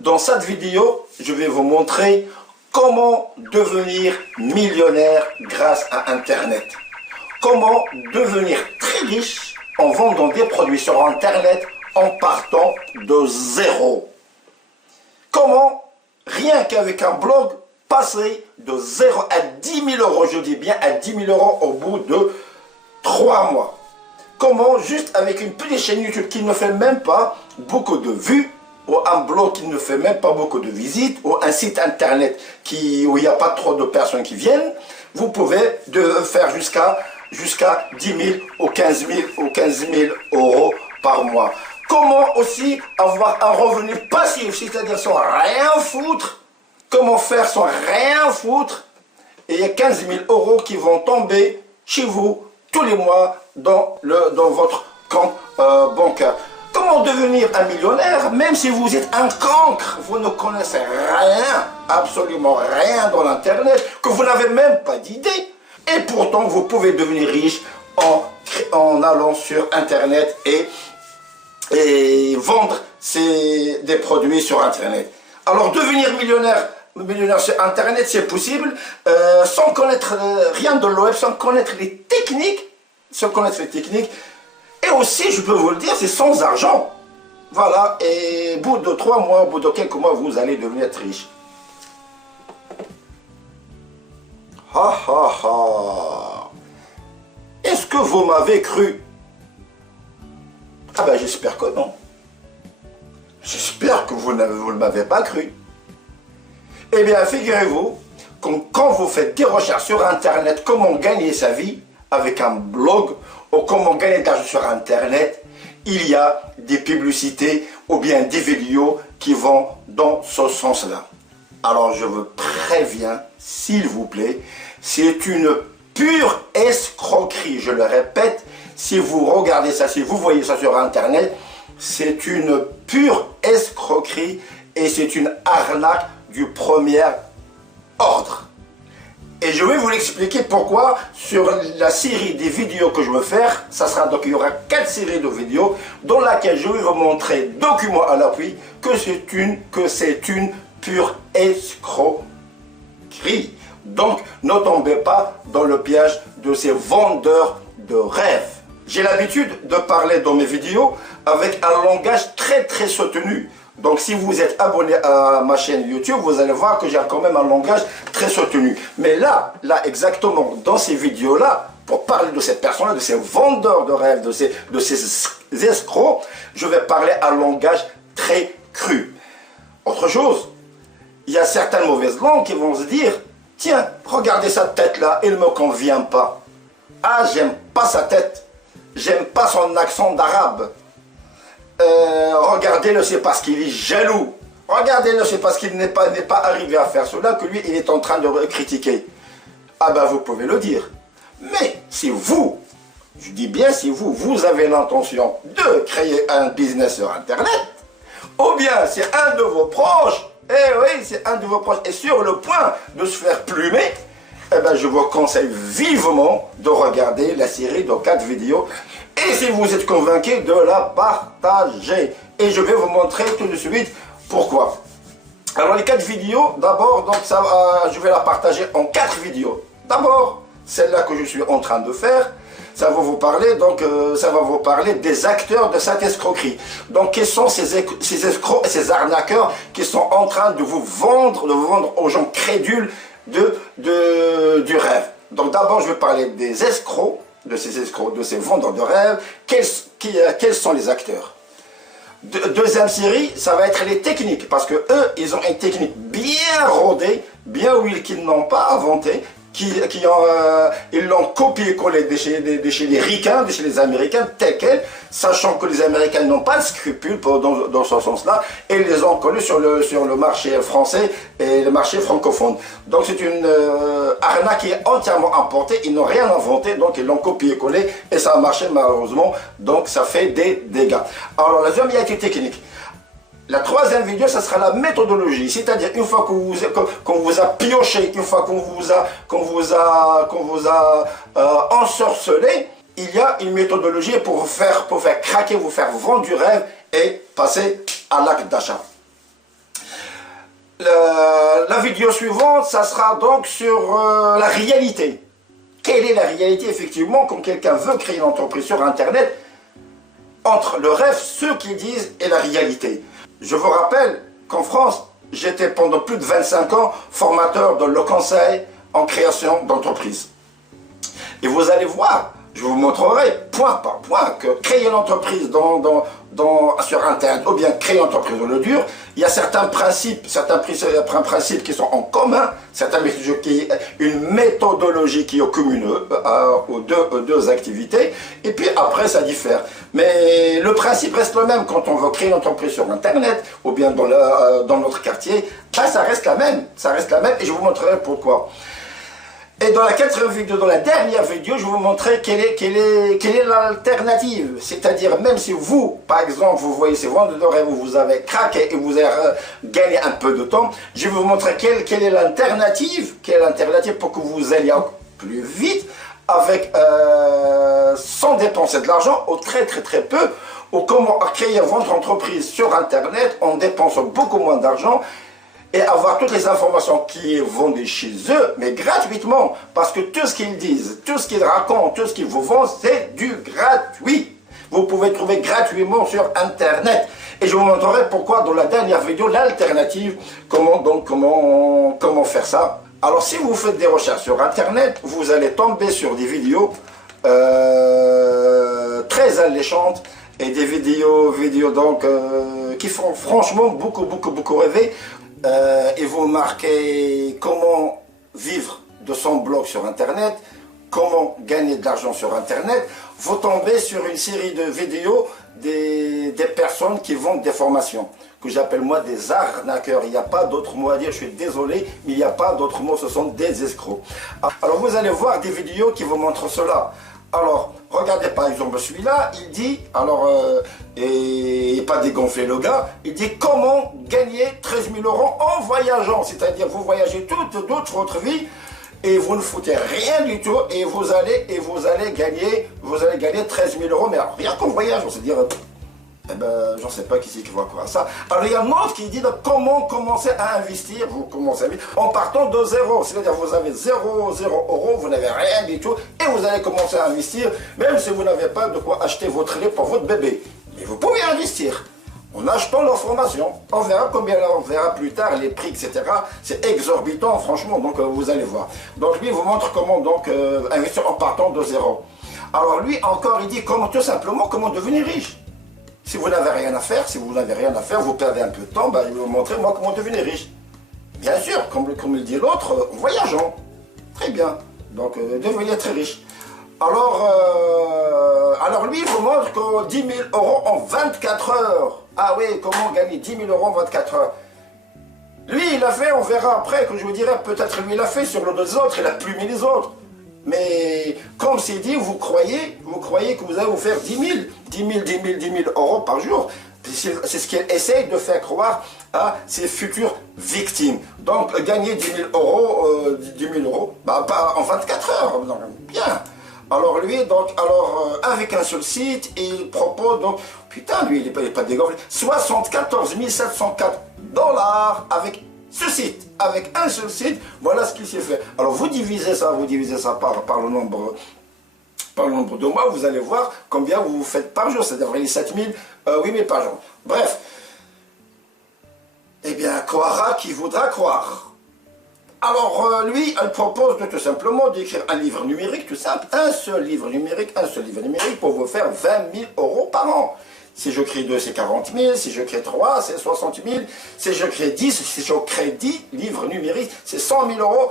Dans cette vidéo, je vais vous montrer comment devenir millionnaire grâce à Internet. Comment devenir très riche en vendant des produits sur Internet en partant de zéro. Comment, rien qu'avec un blog, passer de 0 à 10 000 euros, je dis bien à 10 000 euros au bout de 3 mois. Comment, juste avec une petite chaîne YouTube qui ne fait même pas beaucoup de vues, ou un blog qui ne fait même pas beaucoup de visites, ou un site internet où il n'y a pas trop de personnes qui viennent, vous pouvez faire jusqu'à 10 000 ou 15 000 euros par mois. Comment aussi avoir un revenu passif, c'est-à-dire sans rien foutre. Comment faire sans rien foutre? Et il y a 15 000 euros qui vont tomber chez vous tous les mois dans votre compte bancaire. Comment devenir un millionnaire même si vous êtes un cancre, vous ne connaissez rien, absolument rien dans l'internet, que vous n'avez même pas d'idée. Et pourtant vous pouvez devenir riche en allant sur internet et vendre des produits sur internet. Alors devenir millionnaire sur internet, c'est possible sans connaître rien de web, sans connaître les techniques, et aussi, je peux vous le dire, c'est sans argent. Voilà, et au bout de 3 mois, au bout de quelques mois, vous allez devenir riche. Ha ha ha. Est-ce que vous m'avez cru? Ah ben j'espère que non. J'espère que vous ne m'avez pas cru. Eh bien, figurez-vous que quand vous faites des recherches sur Internet, comment gagner sa vie avec un blog, ou comment gagner de l'argent sur Internet, il y a des publicités ou bien des vidéos qui vont dans ce sens-là. Alors, je vous préviens, s'il vous plaît, c'est une pure escroquerie. Je le répète, si vous regardez ça, si vous voyez ça sur Internet, c'est une pure escroquerie et c'est une arnaque du premier ordre. Et je vais vous l'expliquer pourquoi sur la série des vidéos que je veux faire. Ça sera donc, il y aura 4 séries de vidéos dans laquelle je vais vous montrer, document à l'appui, que c'est une pure escroquerie. Donc, ne tombez pas dans le piège de ces vendeurs de rêves. J'ai l'habitude de parler dans mes vidéos avec un langage très soutenu. Donc si vous êtes abonné à ma chaîne YouTube, vous allez voir que j'ai quand même un langage très soutenu. Mais là exactement, dans ces vidéos-là, pour parler de ces personnes-là, de ces vendeurs de rêves, de ces escrocs, je vais parler un langage très cru. Autre chose, il y a certaines mauvaises langues qui vont se dire, tiens, regardez sa tête-là, il ne me convient pas. Ah, j'aime pas sa tête, j'aime pas son accent d'arabe. Regardez-le, c'est parce qu'il est jaloux. Regardez-le, c'est parce qu'il n'est pas arrivé à faire cela que lui, il est en train de critiquer. Ah ben, vous pouvez le dire. Mais si vous, je dis bien si vous avez l'intention de créer un business sur Internet, ou bien c'est un de vos proches, c'est un de vos proches, est sur le point de se faire plumer, eh ben, je vous conseille vivement de regarder la série de 4 vidéos. Et si vous êtes convaincu, de la partager. Et je vais vous montrer tout de suite pourquoi. Alors les 4 vidéos, d'abord, donc je vais la partager en 4 vidéos. D'abord, celle-là que je suis en train de faire, ça va vous parler, des acteurs de cette escroquerie. Donc quels sont ces escrocs et ces arnaqueurs qui sont en train de vous vendre aux gens crédules du rêve. Donc d'abord, je vais parler des escrocs, de ces vendeurs de rêves. Quels sont les acteurs? Deuxième série, ça va être les techniques, parce que eux, ils ont une technique bien rodée, bien huile, qu'ils n'ont pas inventée, ils l'ont copié-collé de chez les ricains, de chez les Américains, tel quel, sachant que les Américains n'ont pas de scrupules dans ce sens-là, et ils les ont collés sur le marché français et le marché francophone. Donc c'est une arnaque qui est entièrement importée, ils n'ont rien inventé, donc ils l'ont copié-collé, et ça a marché malheureusement, donc ça fait des dégâts. Alors la deuxième, il y a été technique. La troisième vidéo, ça sera la méthodologie, c'est-à-dire une fois qu'on vous a pioché, une fois qu'on vous a ensorcelé, il y a une méthodologie pour vous faire craquer, vous faire vendre du rêve et passer à l'acte d'achat. La vidéo suivante, ça sera donc sur la réalité. Quelle est la réalité, effectivement, quand quelqu'un veut créer une entreprise sur Internet, entre le rêve, ceux qui disent, et la réalité. Je vous rappelle qu'en France, j'étais pendant plus de 25 ans formateur dans le conseil en création d'entreprise. Et vous allez voir, je vous montrerai point par point que créer une entreprise sur Internet ou bien créer une entreprise dans le dur, il y a certains principes qui sont en commun, une méthodologie qui est commune aux deux activités, et puis après ça diffère. Mais le principe reste le même quand on veut créer une entreprise sur Internet ou bien dans notre quartier, ben, ça reste la même, et je vous montrerai pourquoi. Et dans la quatrième vidéo, dans la dernière vidéo, je vais vous montrer quelle est l'alternative. C'est-à-dire, même si vous, par exemple, vous voyez ces ventes de rêve où vous avez craqué et vous avez gagné un peu de temps, je vais vous montrer quelle est l'alternative pour que vous alliez plus vite, sans dépenser de l'argent, ou très peu, ou comment créer votre entreprise sur Internet en dépensant beaucoup moins d'argent, et avoir toutes les informations qui vont de chez eux, mais gratuitement, parce que tout ce qu'ils disent, tout ce qu'ils racontent, tout ce qu'ils vous vendent, c'est du gratuit. Vous pouvez trouver gratuitement sur Internet. Et je vous montrerai pourquoi dans la dernière vidéo, l'alternative, comment faire ça. Alors si vous faites des recherches sur Internet, vous allez tomber sur des vidéos très alléchantes, et des vidéos qui font franchement beaucoup rêver. Et vous marquez comment vivre de son blog sur Internet, comment gagner de l'argent sur Internet, vous tombez sur une série de vidéos des personnes qui vendent des formations, que j'appelle moi des arnaqueurs. Il n'y a pas d'autre mot à dire, je suis désolé, mais il n'y a pas d'autre mot, ce sont des escrocs. Alors vous allez voir des vidéos qui vous montrent cela. Alors, regardez par exemple celui-là, il dit, et pas dégonfler le gars, il dit comment gagner 13 000 € en voyageant. C'est-à-dire, vous voyagez toute votre vie et vous ne foutez rien du tout et vous allez gagner 13 000 € mais alors, rien qu'en voyage, on se dit, j'en sais pas qui c'est qui va croire ça. Alors il y a un autre qui dit comment commencer à investir. Vous commencez en partant de zéro, c'est-à-dire vous avez 0 €, vous n'avez rien du tout et vous allez commencer à investir, même si vous n'avez pas de quoi acheter votre lait pour votre bébé. Mais vous pouvez investir en achetant leur formation. On verra combien, on verra plus tard les prix, etc. C'est exorbitant, franchement, donc vous allez voir. Donc lui, il vous montre comment investir en partant de zéro. Alors lui, encore, il dit tout simplement comment devenir riche. Si vous n'avez rien à faire, vous perdez un peu de temps, il va vous montrer moi comment devenir riche. Bien sûr, comme le dit l'autre, en voyageant. Très bien. Donc devenir très riche. Alors lui, il vous montre que 10 000 € en 24 heures. Ah oui, comment gagner 10 000 € en 24 heures. Lui, il a fait, on verra après, que je vous dirai, peut-être lui, il a fait sur le dos des autres, il a plus mis les autres. Mais comme c'est dit, vous croyez que vous allez vous faire 10 000 € par jour. C'est ce qu'il essaye de faire croire à ses futures victimes. Donc gagner 10 000 €, pas en 24 heures, donc, bien. Alors lui, avec un seul site, il propose, putain, lui, il n'est pas dégonflé, 74 704 $, avec ce site, avec un seul site, voilà ce qu'il s'est fait. Alors vous divisez ça par le nombre de mois, vous allez voir combien vous faites par jour, c'est-à-dire les 7 000, 8 000 par jour. Bref, eh bien, croira qui voudra croire. Alors lui, il propose tout simplement d'écrire un livre numérique, tout simple, un seul livre numérique pour vous faire 20 000 € par an. Si je crée 2, c'est 40 000. Si je crée 3, c'est 60 000. Si je crée 10, si je crée 10 livres numériques, c'est 100 000 €.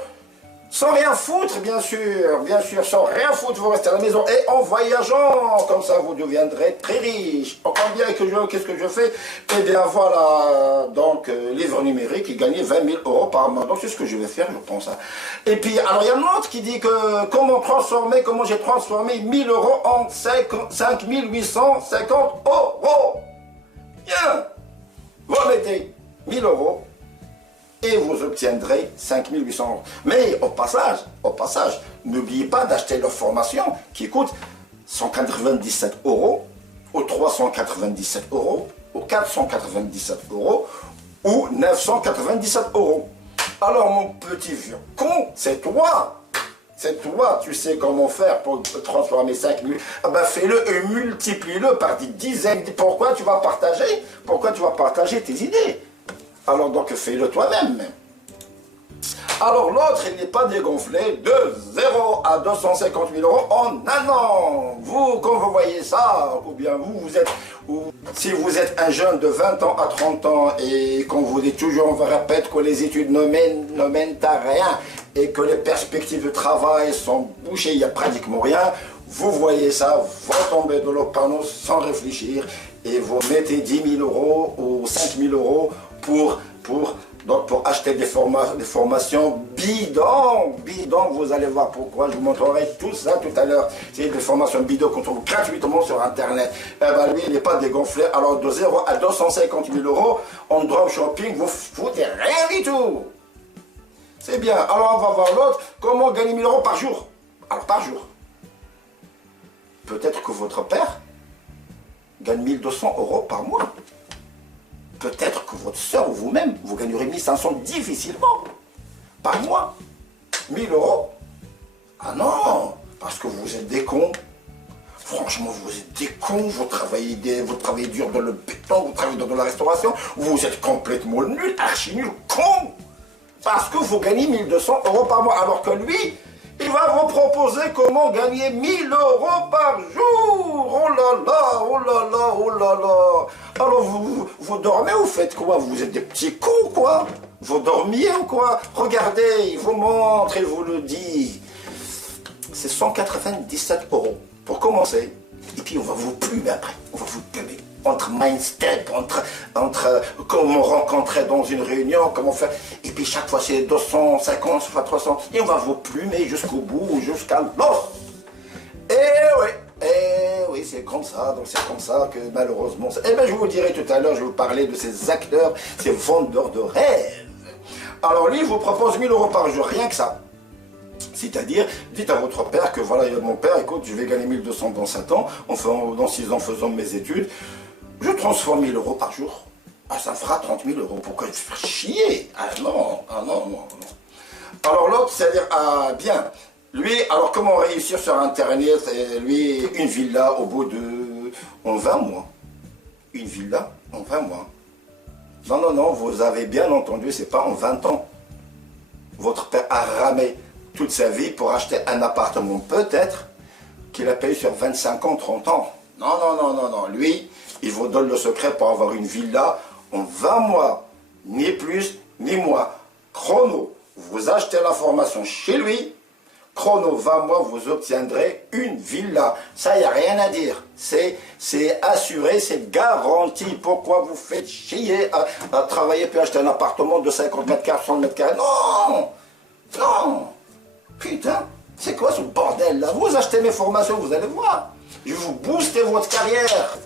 Sans rien foutre, bien sûr, sans rien foutre, vous restez à la maison. Et en voyageant, comme ça, vous deviendrez très riche. Encore bien, qu'est-ce que je fais? Eh bien, voilà, livre numérique, il gagnait 20 000 € par mois. Donc, c'est ce que je vais faire, je pense. Et puis, alors, il y a un autre qui dit que comment j'ai transformé 1 000 € en 5 850 €. Bien, vous mettez 1 000 € et vous obtiendrez 5 800 €. Mais au passage, n'oubliez pas d'acheter leur formation qui coûte 197 €, ou 397 €, ou 497 €, ou 997 euros. Alors mon petit vieux con, c'est toi. C'est toi, tu sais comment faire pour transformer 5 000. Ah ben fais-le et multiplie-le par des dizaines. Pourquoi tu vas partager? Pourquoi tu vas partager tes idées? Alors donc fais-le toi-même. Alors l'autre, il n'est pas dégonflé de 0 à 250 000 euros en un an. Vous, quand vous voyez ça, ou bien vous êtes, ou si vous êtes un jeune de 20 ans à 30 ans et qu'on vous dit toujours, on vous répète que les études ne mènent à rien et que les perspectives de travail sont bouchées, il n'y a pratiquement rien, vous voyez ça, vous tombez de l'eau panneau sans réfléchir et vous mettez 10 000 euros ou 5 000 euros pour acheter des formations bidons, vous allez voir pourquoi, je vous montrerai tout ça tout à l'heure. C'est des formations bidons qu'on trouve gratuitement sur internet. Eh ben lui, il n'est pas dégonflé, alors de 0 à 250 000 euros en dropshipping, vous foutez rien du tout. C'est bien, alors on va voir l'autre, comment gagner 1000 euros par jour. Alors par jour. Peut-être que votre père gagne 1200 euros par mois. Peut-être que votre soeur ou vous-même, vous gagnerez 1500 difficilement par mois. 1000 euros. Ah non, parce que vous êtes des cons. Franchement, vous êtes des cons, vous travaillez dur dans le béton, vous travaillez dans la restauration, vous êtes complètement nul, archi nul, con. Parce que vous gagnez 1200 euros par mois, alors que lui, il va vous proposer comment gagner 1000 euros par jour. Oh là là, oh là là, oh là là. Alors vous dormez, vous faites quoi? Vous êtes des petits cons, quoi. Vous dormiez ou quoi? Regardez, il vous montre, il vous le dit. C'est 197 euros pour commencer. Et puis on va vous plumer après, on va vous plumer. Entre mindstep, entre comment rencontrer dans une réunion, comment faire. Et puis chaque fois c'est 250, soit 300. Et on va vous plumer jusqu'au bout, jusqu'à l'os. Eh oui, c'est comme ça. Donc c'est comme ça que malheureusement. Eh bien je vous dirai tout à l'heure, je vais vous parler de ces acteurs, ces vendeurs de rêves. Alors lui, il vous propose 1000 euros par jour, rien que ça. C'est-à-dire, dites à votre père que voilà, mon père, écoute, je vais gagner 1200 dans 7 ans, dans 6 ans faisant mes études. Je transforme 1000 euros par jour. Ah, ça me fera 30 000 euros. Pourquoi il fait chier? Ah non. Alors l'autre, c'est-à-dire, ah bien, lui, alors comment réussir sur Internet? Lui, une villa au bout de... en 20 mois. Une villa en 20 mois. Non, vous avez bien entendu, c'est pas en 20 ans. Votre père a ramé toute sa vie pour acheter un appartement, peut-être qu'il a payé sur 25 ans, 30 ans. Non. Lui, il vous donne le secret pour avoir une villa en 20 mois, ni plus ni moins. Chrono, vous achetez la formation chez lui, chrono 20 mois, vous obtiendrez une villa. Ça, il n'y a rien à dire. C'est assuré, c'est garanti. Pourquoi vous faites chier à travailler puis acheter un appartement de 50 mètres carrés, 100 mètres carrés? Non. Putain, c'est quoi ce bordel là? Vous achetez mes formations, vous allez voir. Je vais vous booster votre carrière.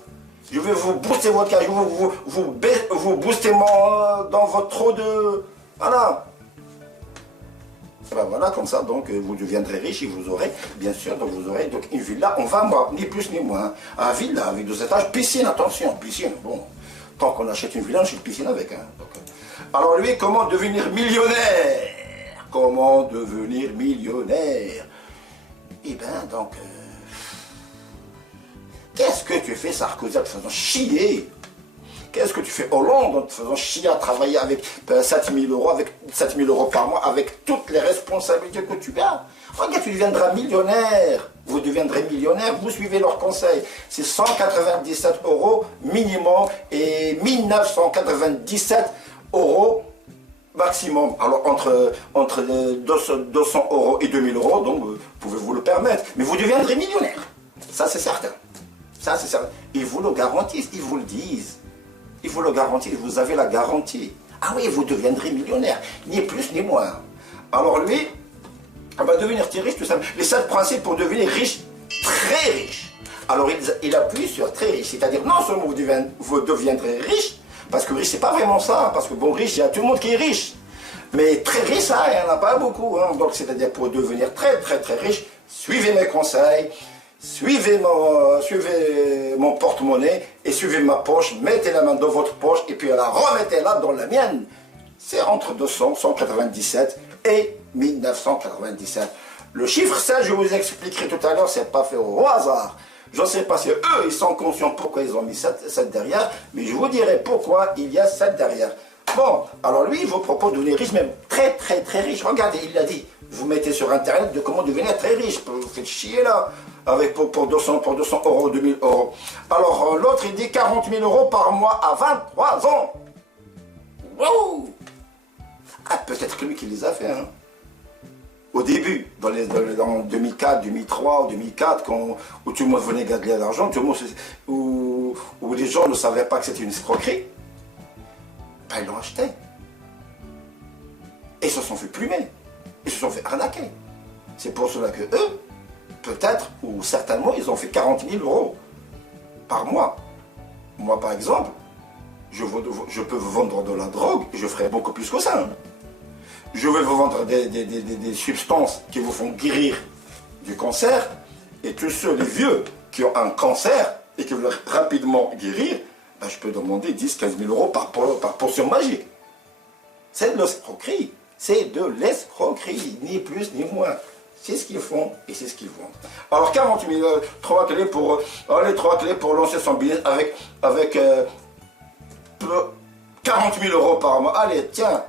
Je vais vous booster votre carrière. Je vais vous booster dans votre trou de... Voilà. Et ben voilà, comme ça, donc vous deviendrez riche et vous aurez, bien sûr, donc vous aurez donc une villa en 20 mois, ni plus ni moins. Un villa avec 2 étages, piscine, attention, piscine. Bon, tant qu'on achète une villa, on achète une piscine avec. Alors lui, comment devenir millionnaire? Comment devenir millionnaire? Eh bien, donc... qu'est-ce que tu fais, Sarkozy, en te faisant chier? Qu'est-ce que tu fais, Hollande, en te faisant chier à travailler avec 7 000 euros, avec 7 000 euros par mois, avec toutes les responsabilités que tu as? Regarde, tu deviendras millionnaire. Vous deviendrez millionnaire, vous suivez leurs conseils. C'est 197 euros minimum et 1997 euros maximum. Alors entre 200 euros et 2000 euros, donc pouvez-vous le permettre. Mais vous deviendrez millionnaire. Ça c'est certain. Ça c'est certain. Ils vous le garantissent, ils vous le disent. Ils vous le garantissent, vous avez la garantie. Ah oui, vous deviendrez millionnaire. Ni plus ni moins. Alors lui, on va devenir très riche tout simplement. Les 7 principes pour devenir riche, très riche. Alors il appuie sur très riche. C'est-à-dire non seulement vous deviendrez riche, parce que riche, c'est pas vraiment ça. Parce que bon, riche, il y a tout le monde qui est riche. Mais très riche, ça, il n'y en a pas beaucoup. Donc, c'est-à-dire, pour devenir très riche, suivez mes conseils. suivez mon porte-monnaie et suivez ma poche, mettez la main dans votre poche et puis la remettez-la dans la mienne. C'est entre 197 et 1997. Le chiffre 7, je vous expliquerai tout à l'heure, c'est pas fait au hasard. Je ne sais pas si eux, ils sont conscients pourquoi ils ont mis 7 derrière, mais je vous dirai pourquoi il y a 7 derrière. Bon, alors lui, il vous propose de devenir riche, même très très très riche. Regardez, il l'a dit. Vous mettez sur internet de comment devenir très riche. Vous faites chier là, avec pour 200 euros, 2000 euros. Alors l'autre, il dit 40 000 euros par mois à 23 ans. Wow! Ah, peut-être que lui qui les a fait, hein. Au début, dans 2004, 2003 ou 2004, où tout le monde venait gagner de l'argent, où les gens ne savaient pas que c'était une escroquerie, ben, ils l'ont acheté. Et ils se sont fait plumer. Ils se sont fait arnaquer. C'est pour cela que eux, peut-être, ou certainement, ils ont fait 40 000 euros par mois. Moi, par exemple, je peux vous vendre de la drogue et je ferai beaucoup plus que ça. Hein. Je vais vous vendre des substances qui vous font guérir du cancer. Et tous ceux, les vieux, qui ont un cancer et qui veulent rapidement guérir, ben, je peux demander 10-15 000 euros par potion magique. C'est de l'escroquerie. C'est de l'escroquerie, ni plus ni moins. C'est ce qu'ils font et c'est ce qu'ils vendent. Alors 40 000, les 3 clés pour lancer son business avec 40 000 euros par mois. Allez, tiens.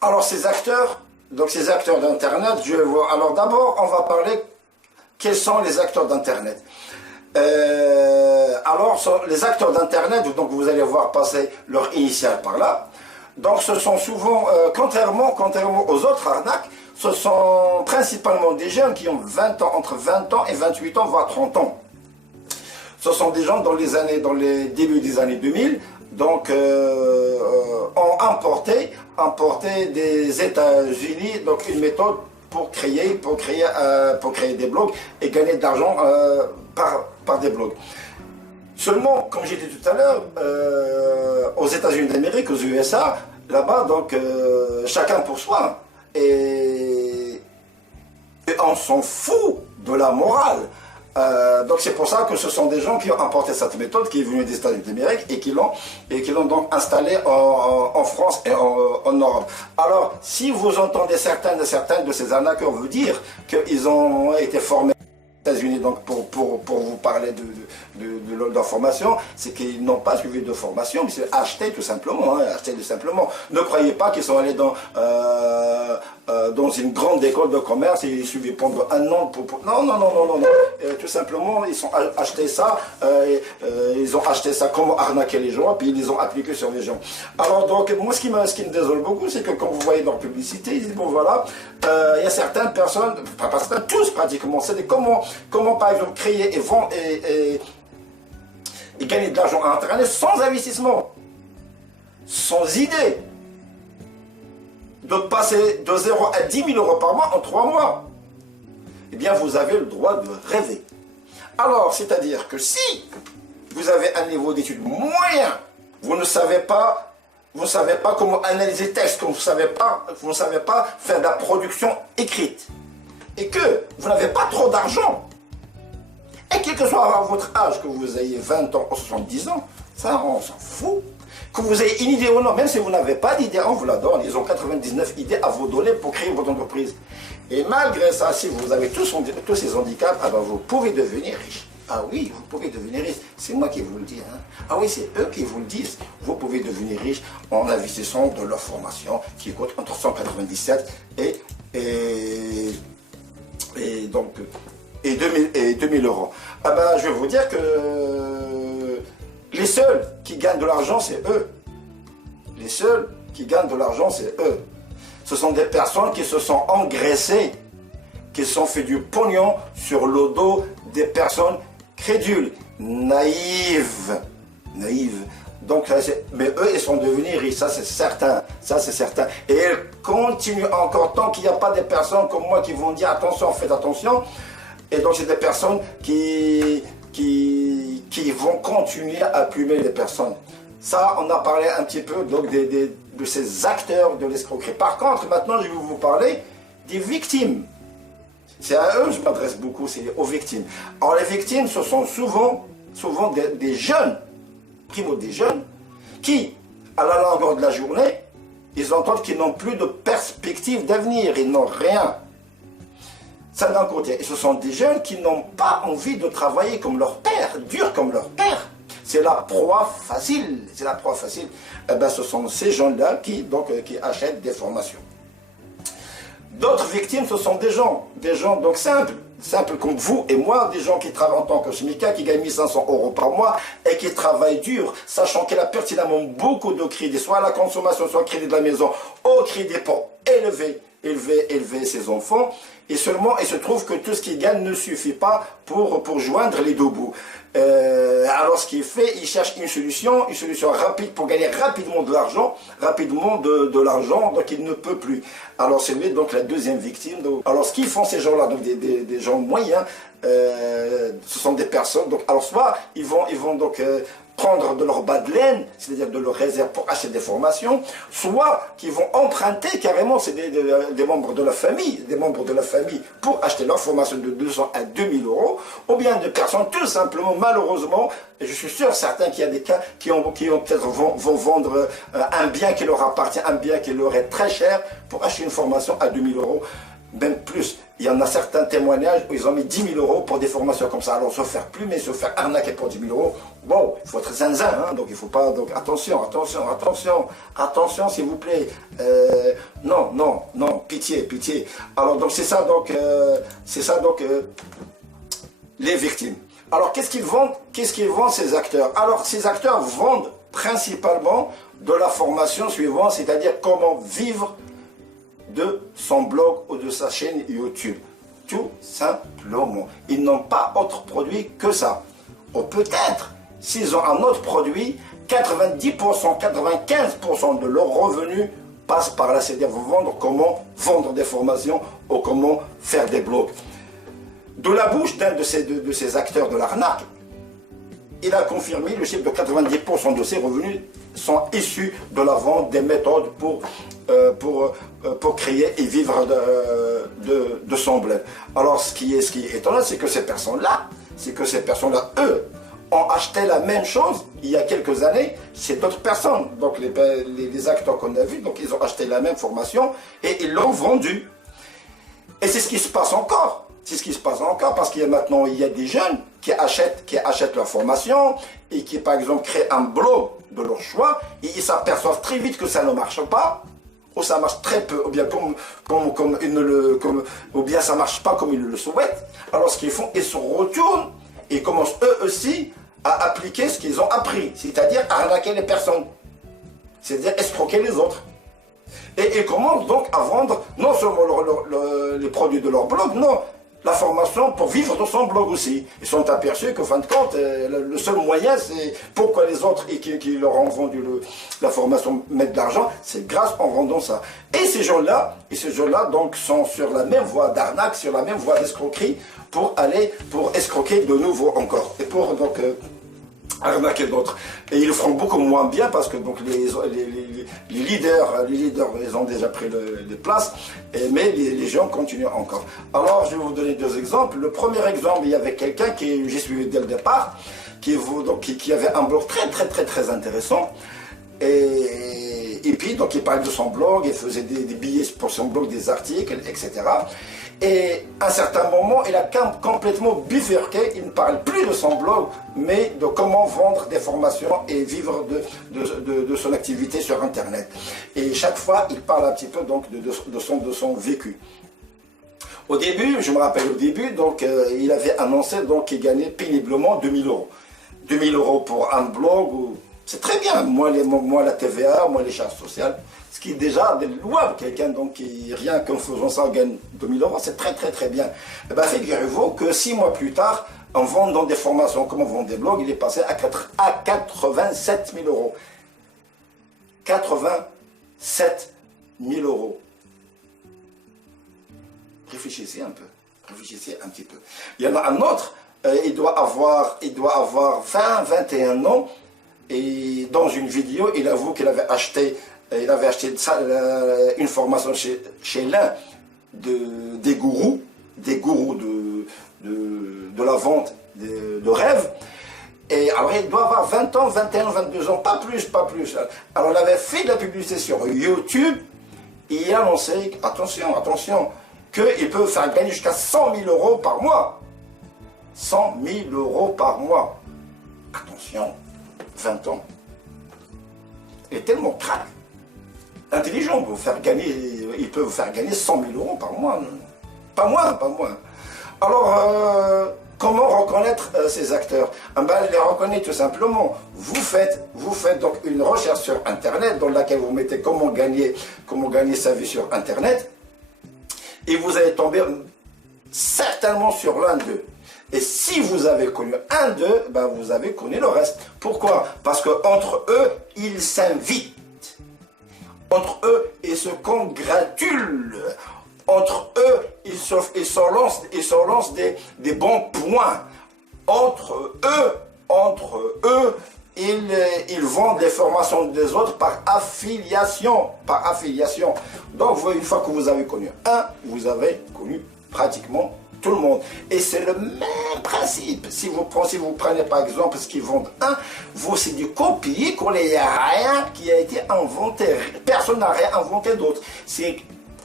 Alors ces acteurs d'Internet, je vais voir. Alors d'abord, on va parler quels sont les acteurs d'Internet. Alors les acteurs d'Internet, donc vous allez voir passer leur initiale par là. Donc ce sont souvent, contrairement aux autres arnaques, ce sont principalement des jeunes qui ont 20 ans, entre 20 ans et 28 ans, voire 30 ans. Ce sont des gens dans les débuts des années 2000, donc ont importé des États-Unis donc une méthode pour créer des blogs et gagner de l'argent par des blogs. Seulement, comme j'ai dit tout à l'heure, aux États-Unis d'Amérique, aux USA, là-bas, donc chacun pour soi. Et on s'en fout de la morale. Donc c'est pour ça que ce sont des gens qui ont importé cette méthode qui est venue des États-Unis d'Amérique et qui l'ont donc installée en France et en Europe. Alors si vous entendez certains de ces arnaqueurs vous dire qu'ils ont été formés aux États-Unis donc pour vous parler de leur formation, c'est qu'ils n'ont pas suivi de formation, mais c'est acheté tout simplement, hein, acheté tout simplement. Ne croyez pas qu'ils sont allés dans une grande école de commerce et ils suivaient pendant un an non. Tout simplement, ils ont acheté ça, comment arnaquer les gens, et puis ils les ont appliqués sur les gens. Alors donc, moi ce qui me désole beaucoup, c'est que quand vous voyez dans la publicité, ils disent bon voilà, il y a certaines personnes, pas certaines, tous pratiquement, c'est comment par exemple créer et vendre et gagner de l'argent à Internet sans investissement, sans idée de passer de 0 à 10 000 euros par mois en 3 mois. Eh bien, vous avez le droit de rêver. Alors, c'est-à-dire que si vous avez un niveau d'études moyen, vous ne savez pas comment analyser texte, vous ne savez pas faire de la production écrite, et que vous n'avez pas trop d'argent, et quel que soit votre âge, que vous ayez 20 ans ou 70 ans, ça on s'en fout. Que vous ayez une idée ou non, même si vous n'avez pas d'idée, on vous la donne. Ils ont 99 idées à vous donner pour créer votre entreprise. Et malgré ça, si vous avez tous ces handicaps, ah ben vous pouvez devenir riche. Ah oui, vous pouvez devenir riche. C'est moi qui vous le dis. Hein. Ah oui, c'est eux qui vous le disent. Vous pouvez devenir riche en investissant dans leur formation qui coûte entre 197 et 2000 euros. Ah ben, je vais vous dire que les seuls qui gagnent de l'argent, c'est eux. Les seuls qui gagnent de l'argent, c'est eux. Ce sont des personnes qui se sont engraissées, qui se sont fait du pognon sur le dos des personnes crédules, naïves. Donc, mais eux, ils sont devenus riches, ça c'est certain, Et ils continuent encore tant qu'il n'y a pas des personnes comme moi qui vont dire attention, faites attention. Et donc, c'est des personnes qui vont continuer à plumer les personnes. Ça, on a parlé un petit peu donc, de ces acteurs de l'escroquerie. Par contre, maintenant, je vais vous parler des victimes. C'est à eux que je m'adresse beaucoup, c'est aux victimes. Alors, les victimes, ce sont souvent des jeunes, primo des jeunes, qui, à la longueur de la journée, ils entendent qu'ils n'ont plus de perspective d'avenir, ils n'ont rien. Ça d'un côté. Et ce sont des jeunes qui n'ont pas envie de travailler comme leur père, dur comme leur père. C'est la proie facile. Eh ben, ce sont ces gens-là qui achètent des formations. D'autres victimes, ce sont des gens donc simples comme vous et moi, des gens qui travaillent en tant que SMICA, qui gagnent 1 500 € par mois et qui travaillent dur, sachant qu'il a pertinemment beaucoup de crédits, soit à la consommation, soit au crédit de la maison, au crédit pour élever ses enfants. Et seulement, il se trouve que tout ce qu'il gagne ne suffit pas pour joindre les deux bouts. Alors ce qu'il fait, il cherche une solution rapide pour gagner rapidement de l'argent, donc il ne peut plus. Alors c'est lui donc la deuxième victime. Alors ce qu'ils font ces gens-là, donc des gens moyens, ce sont des personnes, donc alors soit ils vont donc prendre de leur bas de laine, c'est-à-dire de leur réserve pour acheter des formations, soit qu'ils vont emprunter carrément, c'est des membres de la famille, pour acheter leur formation de 200 à 2000 €, ou bien des personnes tout simplement, malheureusement, et je suis sûr certains qu'il y a des cas qui peut-être vont vendre un bien qui leur appartient, un bien qui leur est très cher, pour acheter une formation à 2000 €. Même plus, il y en a certains témoignages où ils ont mis 10 000 € pour des formations comme ça. Alors se faire plumer, se faire arnaquer pour 10 000 €, bon, il faut être zinzin, hein, donc il ne faut pas, donc attention s'il vous plaît, non, pitié. Alors donc c'est ça donc, les victimes. Alors qu'est-ce qu'ils vendent ces acteurs? Alors ces acteurs vendent principalement de la formation suivante, c'est-à-dire comment vivre de son blog ou de sa chaîne YouTube. Tout simplement. Ils n'ont pas autre produit que ça. Ou peut-être, s'ils ont un autre produit, 90%, 95% de leurs revenus passent par là. C'est-à-dire comment vendre des formations ou comment faire des blogs. De la bouche d'un de ces acteurs de l'arnaque, il a confirmé le chiffre de 90% de ses revenus sont issus de la vente des méthodes pour créer et vivre de son bled. Alors ce qui est étonnant, c'est que ces personnes-là, eux, ont acheté la même chose il y a quelques années chez d'autres personnes. Donc les acteurs qu'on a vus, donc ils ont acheté la même formation et ils l'ont vendue. Et c'est ce qui se passe encore. Parce qu'il y a maintenant des jeunes qui achètent leur formation et qui par exemple créent un blog de leur choix et ils s'aperçoivent très vite que ça ne marche pas, ou ça marche très peu, ou bien ou bien ça marche pas comme ils le souhaitent. Alors ce qu'ils font, ils se retournent et commencent eux aussi à appliquer ce qu'ils ont appris, c'est-à-dire arnaquer les personnes, c'est-à-dire escroquer les autres. Et ils commencent donc à vendre non seulement les produits de leur blog, non, la formation pour vivre de son blog aussi. Ils sont aperçus qu'au fin de compte, le seul moyen, c'est pourquoi les autres qui leur ont vendu la formation mettent de l'argent, c'est grâce en vendant ça. Et ces gens-là donc sont sur la même voie d'arnaque, sur la même voie d'escroquerie pour escroquer de nouveau encore. Et pour donc arnaquer d'autres. Et ils le feront beaucoup moins bien parce que donc les leaders, ils ont déjà pris les places, mais les gens continuent encore. Alors je vais vous donner deux exemples. Le premier exemple, il y avait quelqu'un qui j'ai suivi dès le départ, qui avait un blog très intéressant. Et puis donc il parlait de son blog, il faisait des billets pour son blog, des articles, etc. Et à un certain moment, il a complètement bifurqué, il ne parle plus de son blog, mais de comment vendre des formations et vivre de son activité sur Internet. Et chaque fois, il parle un petit peu donc de son vécu. Au début, je me rappelle donc il avait annoncé donc qu'il gagnait péniblement 2000 €. 2000 € pour un blog, C'est très bien. Moi, la TVA, moi, les charges sociales, ce qui est déjà louable. Quelqu'un donc qui, rien qu'en faisant ça, gagne 2000 euros, c'est très très très bien. Eh ben, figurez-vous que 6 mois plus tard, en vendant des formations comme on vend des blogs, il est passé à 87 000 euros. 87 000 euros. Réfléchissez un peu. Réfléchissez un petit peu. Il y en a un autre, il doit avoir 20, 21 ans, et dans une vidéo, il avoue qu'il avait acheté une formation chez l'un des gourous de la vente de rêve. Et alors il doit avoir 20 ans, 21, 22 ans, pas plus, pas plus. Alors il avait fait de la publicité sur YouTube, et il a annoncé, attention, attention, qu'il peut faire gagner jusqu'à 100 000 euros par mois. 100 000 euros par mois. Attention, 20 ans. Il est tellement crack, intelligent, il peut vous faire gagner 100 000 euros par mois. Pas moins, pas moins. Alors, comment reconnaître ces acteurs? Ben, les reconnaître tout simplement. Vous faites donc une recherche sur Internet dans laquelle vous mettez comment gagner sa vie sur Internet. Et vous allez tomber certainement sur l'un d'eux. Et si vous avez connu un d'eux, ben vous avez connu le reste. Pourquoi? Parce qu'entre eux, ils s'invitent. Entre eux, ils se congratulent. Entre eux, ils se lancent des bons points. Entre eux, ils vendent les formations des autres par affiliation. Donc, une fois que vous avez connu un, vous avez connu pratiquement tout le monde. Et c'est le même principe. Si vous prenez par exemple ce qu'ils vendent c'est du copier-coller. Il n'y a rien qui a été inventé. Personne n'a rien inventé d'autre. C'est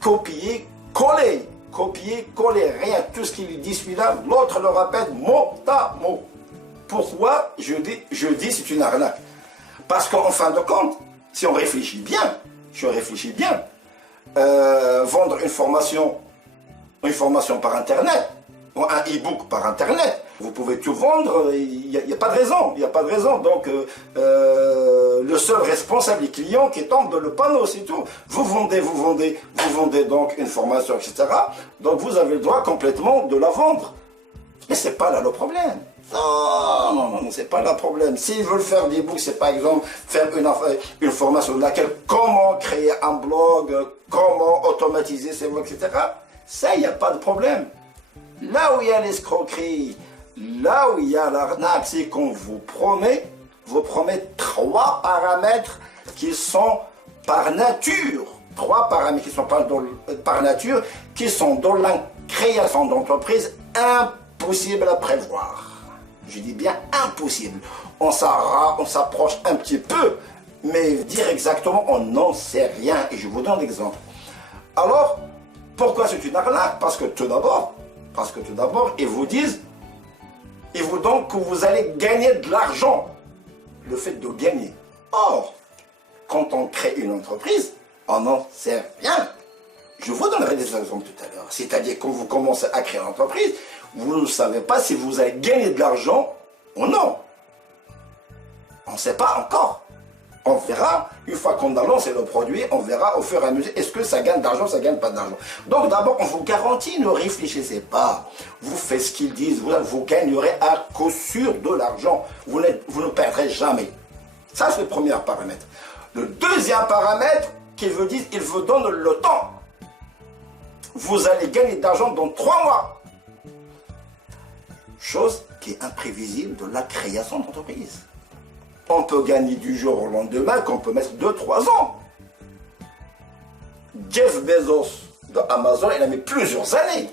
copier-coller. Copier-coller. Rien. Tout ce qu'il dit celui-là, l'autre le répète mot à mot. Pourquoi je dis c'est une arnaque? Parce qu'en fin de compte, si on réfléchit bien, vendre une formation par Internet, ou un e-book par Internet, vous pouvez tout vendre, il n'y a pas de raison, Donc, le seul responsable est le client qui tombe dans le panneau, c'est tout. Vous vendez donc une formation, etc. Donc, vous avez le droit complètement de la vendre. Mais c'est pas là le problème. Non, c'est pas là le problème. S'ils veulent faire des books, c'est par exemple faire une formation de laquelle comment créer un blog, comment automatiser ses blogs, etc. Ça, il n'y a pas de problème. Là où il y a l'escroquerie, là où il y a l'arnaque, c'est qu'on vous promet 3 paramètres qui sont par nature. 3 paramètres qui sont par nature, qui sont dans la création d'entreprise impossible à prévoir. Je dis bien impossible. On s'approche un petit peu, mais dire exactement, on n'en sait rien. Et je vous donne l'exemple. Alors, pourquoi c'est une arnaque? Parce que tout d'abord, ils vous disent que vous allez gagner de l'argent. Le fait de gagner. Or, quand on crée une entreprise, on n'en sait rien. Je vous donnerai des exemples tout à l'heure. C'est-à-dire quand vous commencez à créer une entreprise, vous ne savez pas si vous allez gagner de l'argent ou non. On ne sait pas encore. On verra, une fois qu'on a lancé le produit, on verra au fur et à mesure, est-ce que ça gagne d'argent, ça gagne pas d'argent. Donc d'abord, on vous garantit, ne réfléchissez pas. Vous faites ce qu'ils disent, vous gagnerez à coup sûr de l'argent. Vous ne perdrez jamais. Ça, c'est le premier paramètre. Le deuxième paramètre, il vous donne le temps. Vous allez gagner d'argent dans 3 mois. Chose qui est imprévisible de la création d'entreprise. On peut gagner du jour au lendemain, qu'on peut mettre 2-3 ans. Jeff Bezos de Amazon, il a mis plusieurs années.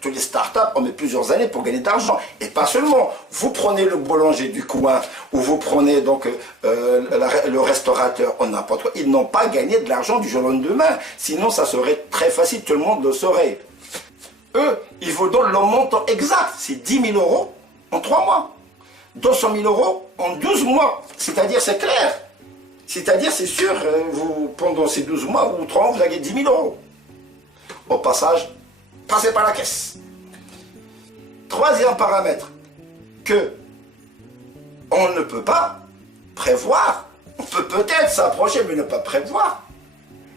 Tous les startups ont mis plusieurs années pour gagner de l'argent. Et pas seulement. Vous prenez le boulanger du coin, ou vous prenez donc le restaurateur, ou n'importe quoi. Ils n'ont pas gagné de l'argent du jour au lendemain. Sinon, ça serait très facile, tout le monde le saurait. Eux, ils vous donnent le montant exact. C'est 10 000 euros en 3 mois. 200 000 euros en 12 mois. C'est-à-dire, c'est clair. C'est-à-dire, c'est sûr, pendant ces 12 mois ou 3 mois, vous avez 10 000 euros. Au passage, passez par la caisse. Troisième paramètre, que on ne peut pas Prévoir, on peut peut-être s'approcher, mais ne pas prévoir.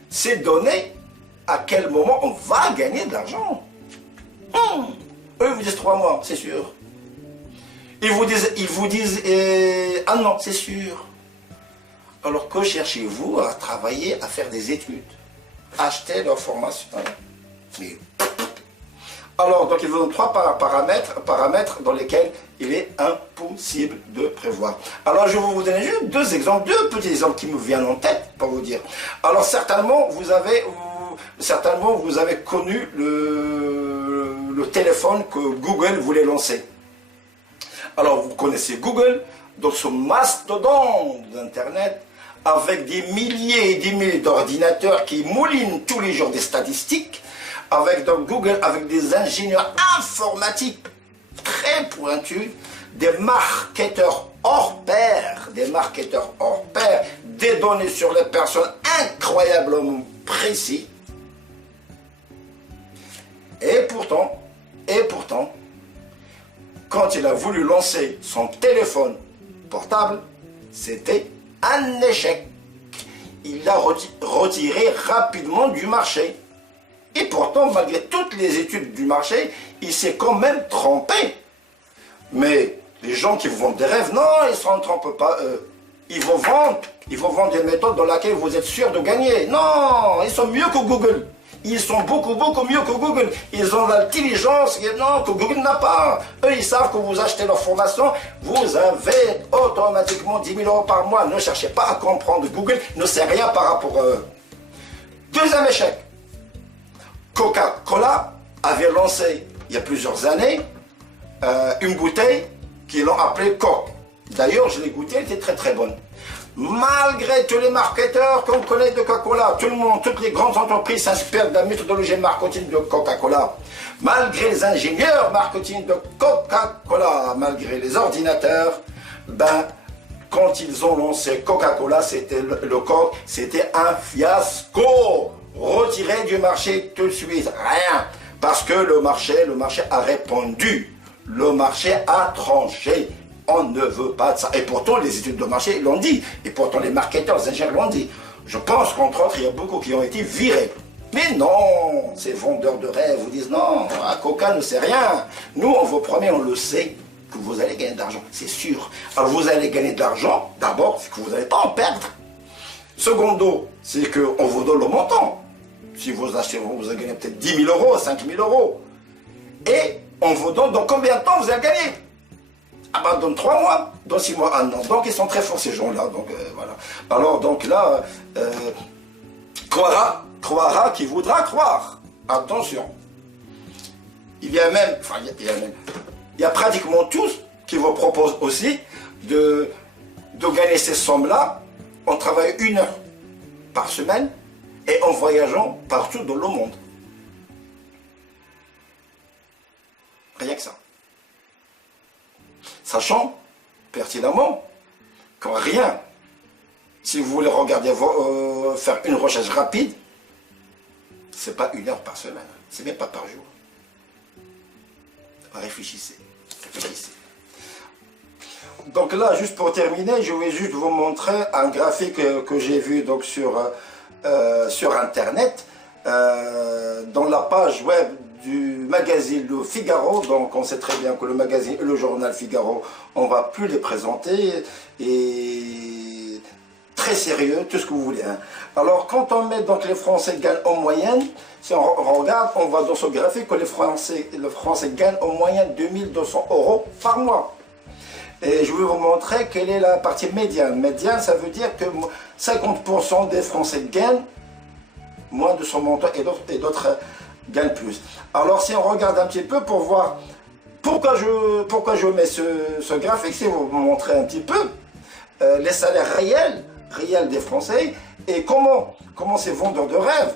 C'est donner à quel moment on va gagner de l'argent. Eux vous disent 3 mois, c'est sûr. Ils vous disent ah non, c'est sûr. Alors que cherchez-vous à travailler, à faire des études, acheter leur formation. Mais... Alors, donc, ils vous donnent 3 paramètres dans lesquels il est impossible de prévoir. Alors, je vais vous donner juste 2 exemples, 2 petits exemples qui me viennent en tête pour vous dire. Alors, certainement, vous avez connu le téléphone que Google voulait lancer. Alors, vous connaissez Google, donc ce mastodonte d'Internet, avec des milliers et des milliers d'ordinateurs qui moulinent tous les jours des statistiques, avec donc Google, avec des ingénieurs informatiques très pointus, des marketeurs hors pair, des données sur les personnes incroyablement précis. Et pourtant, quand il a voulu lancer son téléphone portable, c'était un échec. Il l'a retiré rapidement du marché. Et pourtant, malgré toutes les études du marché, il s'est quand même trompé. Mais les gens qui vous vendent des rêves, non, ils ne se trompent pas. Ils vous vendent des méthodes dans lesquelles vous êtes sûr de gagner. Non, ils sont mieux que Google. Ils sont beaucoup mieux que Google. Ils ont l'intelligence que Google n'a pas. Eux, ils savent que vous achetez leur formation, vous avez automatiquement 10 000 € par mois. Ne cherchez pas à comprendre. Google ne sait rien par rapport à eux. Deuxième échec. Coca-Cola avait lancé, il y a plusieurs années, une bouteille qu'ils l'ont appelée Coke. D'ailleurs, je l'ai goûtée, elle était très très bonne. Malgré tous les marketeurs qu'on connaît de Coca-Cola, tout le monde, toutes les grandes entreprises s'inspirent de la méthodologie marketing de Coca-Cola. Malgré les ingénieurs marketing de Coca-Cola, malgré les ordinateurs, quand ils ont lancé Coca-Cola, c'était le Coke, c'était un fiasco. Retiré du marché tout de suite, rien. Parce que le marché a répondu. Le marché a tranché. On ne veut pas de ça. Et pourtant, les études de marché l'ont dit. Et pourtant, les marketeurs, les ingénieurs l'ont dit. Je pense qu'entre autres, il y a beaucoup qui ont été virés. Mais non, ces vendeurs de rêves vous disent non, à Coca ne sait rien. Nous, on vous promet, on le sait, que vous allez gagner de l'argent. C'est sûr. Alors, vous allez gagner de l'argent, d'abord, c'est que vous n'allez pas en perdre. Secondo, c'est qu'on vous donne le montant. Si vous achetez, vous allez gagner peut-être 10 000 €, 5 000 €. Et on vous donne dans combien de temps vous allez gagner? Dans 3 mois, dans 6 mois, 1 an. Donc ils sont très forts ces gens-là. Donc voilà. Alors donc là, croira qui voudra croire. Attention. Il y a pratiquement tous qui vous proposent aussi de gagner ces sommes-là en travaillant 1 heure par semaine et en voyageant partout dans le monde. Rien que ça. Sachant pertinemment qu'en rien, si vous voulez regarder, faire une recherche rapide, c'est pas 1 heure par semaine, c'est même pas par jour. Réfléchissez. Donc là, juste pour terminer, je vais juste vous montrer un graphique que j'ai vu donc sur Internet, dans la page web du magazine Le Figaro. Donc on sait très bien que le magazine et le journal Figaro, on ne va plus les présenter, et très sérieux, tout ce que vous voulez. Hein. Alors quand on met donc les Français gagnent en moyenne, si on regarde, on voit dans ce graphique que les Français gagnent en moyenne 2200 € par mois. Et je vais vous montrer quelle est la partie médiane. Médiane, ça veut dire que 50% des Français gagnent moins de son montant et d'autres gagnent plus. Alors si on regarde un petit peu pour voir pourquoi je mets ce graphique, c'est vous montrer un petit peu les salaires réels des Français et comment ces vendeurs de rêves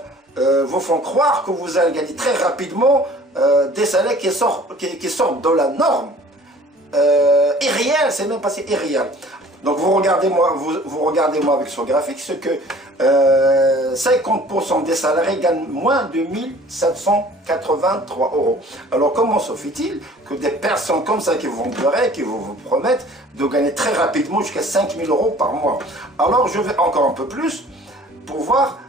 vous font croire que vous allez gagner très rapidement des salaires qui sortent de la norme. Irréel, c'est même pas irréel. Donc vous regardez moi avec ce graphique, ce que 50% des salariés gagnent moins de 1783 euros. Alors comment se fait-il que des personnes comme ça qui vous venderaient, qui vous promettent de gagner très rapidement jusqu'à 5000 euros par mois? Alors je vais encore un peu plus pour voir.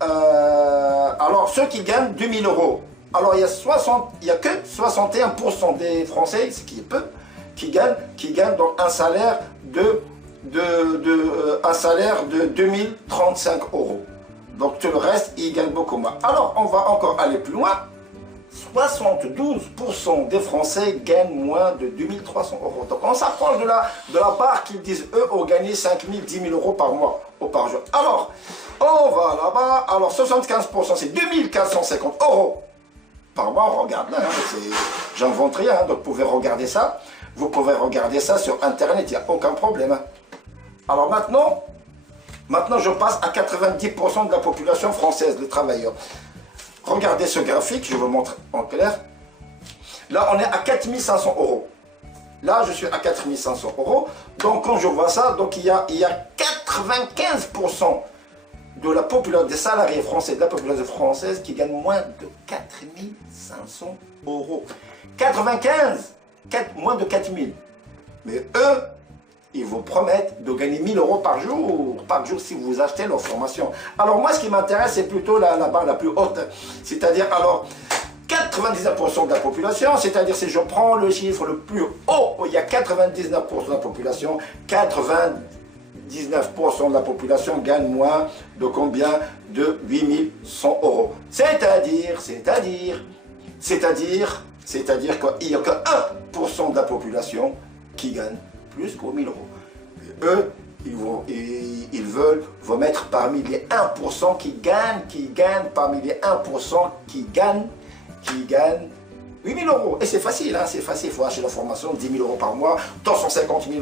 Alors ceux qui gagnent 2000 euros. Alors il y a que 61% des Français, ce qui est peu, qui gagnent donc un salaire de 2035 euros. Donc tout le reste, ils gagnent beaucoup moins. Alors on va encore aller plus loin. 72% des Français gagnent moins de 2300 euros. Donc on s'approche de la barre qu'ils disent, eux, ont gagné 5000, 10 000 euros par mois ou par jour. Alors, on va là-bas. Alors 75%, c'est 2450 euros par mois. On regarde là, hein, j'invente rien, hein, donc vous pouvez regarder ça. Vous pouvez regarder ça sur Internet, il n'y a aucun problème. Hein. Alors maintenant, je passe à 90% de la population française, les travailleurs. Regardez ce graphique, je vous montre en clair. Là, on est à 4500 euros. Là, je suis à 4500 euros. Donc, quand je vois ça, donc il y a 95% de la population, des salariés français, de la population française qui gagnent moins de 4500 euros. 95, moins de 4000. Mais eux, ils vous promettent de gagner 1000 euros par jour si vous achetez leur formation. Alors moi, ce qui m'intéresse, c'est plutôt la barre la plus haute. C'est-à-dire, alors, 99% de la population, c'est-à-dire si je prends le chiffre le plus haut, il y a 99% de la population, 99% de la population gagne moins de combien? De 8100 euros. C'est-à-dire qu'il n'y a que 1% de la population qui gagne plus qu'aux 1000 euros. Et eux, ils veulent vous mettre parmi les 1% qui gagnent, parmi les 1% qui gagnent 8000 euros. Et c'est facile, hein, c'est facile. Il faut acheter la formation, 10 000 euros par mois, 250 000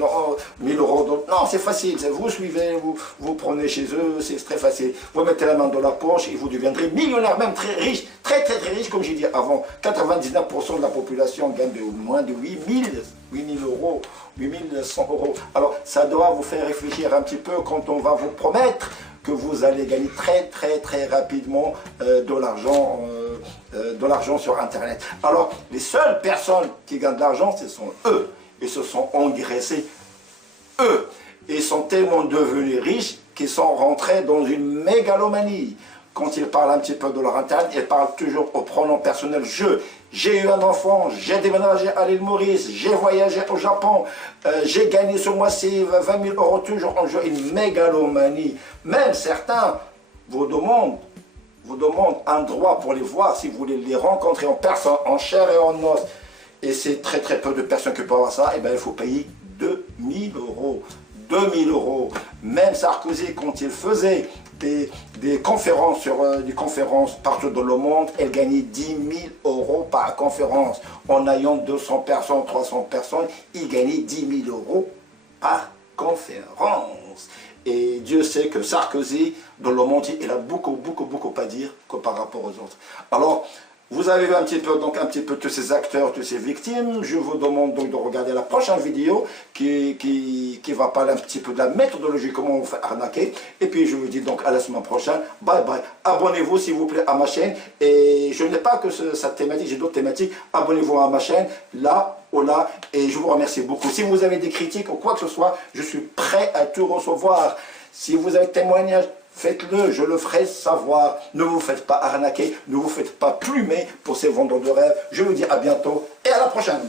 euros. Donc, non, c'est facile. Vous suivez, vous prenez chez eux, c'est très facile. Vous mettez la main dans la poche et vous deviendrez millionnaire, même très riche, très riche, comme j'ai dit avant. 99% de la population gagne de moins de 8000 euros, 8100 euros. Alors, ça doit vous faire réfléchir un petit peu quand on va vous promettre que vous allez gagner très rapidement de l'argent sur Internet. Alors, les seules personnes qui gagnent de l'argent, ce sont eux. Ils se sont engraissés, eux. Ils sont tellement devenus riches qu'ils sont rentrés dans une mégalomanie. Quand ils parlent un petit peu de leur Internet, ils parlent toujours au pronom personnel « je ». J'ai eu un enfant, j'ai déménagé à l'île Maurice, j'ai voyagé au Japon, j'ai gagné ce mois-ci 20 000 euros, toujours en jeu, une mégalomanie. Même certains vous demandent un droit pour les voir, si vous voulez les rencontrer en personne, en chair et en os. Et c'est très peu de personnes qui peuvent avoir ça, et bien il faut payer 2000 euros. 2000 euros. Même Sarkozy, quand il faisait des conférences partout dans le monde, elle gagnait 10 000 euros par conférence. En ayant 200 personnes, 300 personnes, il gagnait 10 000 euros par conférence. Et Dieu sait que Sarkozy, dans le monde, il a beaucoup à dire que par rapport aux autres. Alors, vous avez vu un petit peu tous ces acteurs, toutes ces victimes. Je vous demande donc de regarder la prochaine vidéo qui va parler un petit peu de la méthodologie, comment on fait arnaquer. Et puis je vous dis donc à la semaine prochaine. Bye bye. Abonnez-vous s'il vous plaît à ma chaîne. Et je n'ai pas que cette thématique, j'ai d'autres thématiques. Abonnez-vous à ma chaîne, là ou là. Et je vous remercie beaucoup. Si vous avez des critiques ou quoi que ce soit, je suis prêt à tout recevoir. Si vous avez des témoignages, faites-le, je le ferai savoir. Ne vous faites pas arnaquer, ne vous faites pas plumer pour ces vendeurs de rêves. Je vous dis à bientôt et à la prochaine.